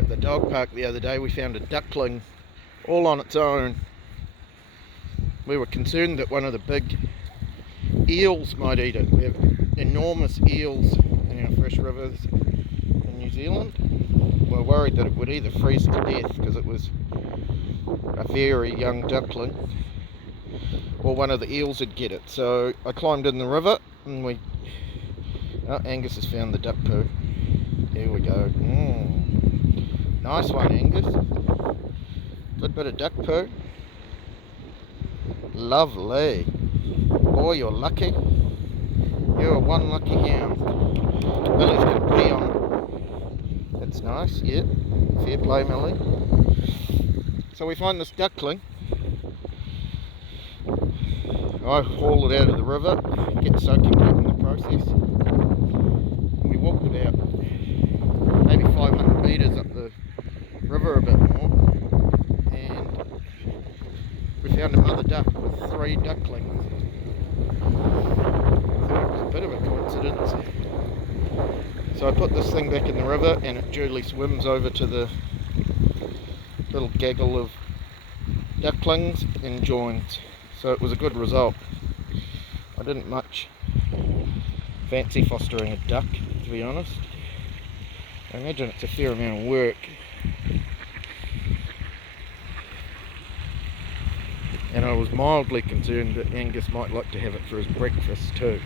at the dog park the other day, we found a duckling all on its own. We were concerned that one of the big eels might eat it. We have enormous eels in our fresh rivers in New Zealand. We're worried that it would either freeze to death because it was a very young duckling, or one of the eels would get it. So I climbed in the river and Angus has found the duck poo. Here we go. Nice one, Angus. Good bit of duck poo. Lovely. Boy, you're lucky. You're one lucky hound. Millie's going to pee on it. That's nice, yeah. Fair play, Millie. So we find this duckling. I haul it out of the river, get soaking wet in the process. We walked about maybe 500 metres up the river a bit more, and we found a mother duck with 3 ducklings. I thought it was a bit of a coincidence. So I put this thing back in the river and it duly swims over to the little gaggle of ducklings and joins. So it was a good result. I didn't much fancy fostering a duck, to be honest. I imagine it's a fair amount of work. And I was mildly concerned that Angus might like to have it for his breakfast too.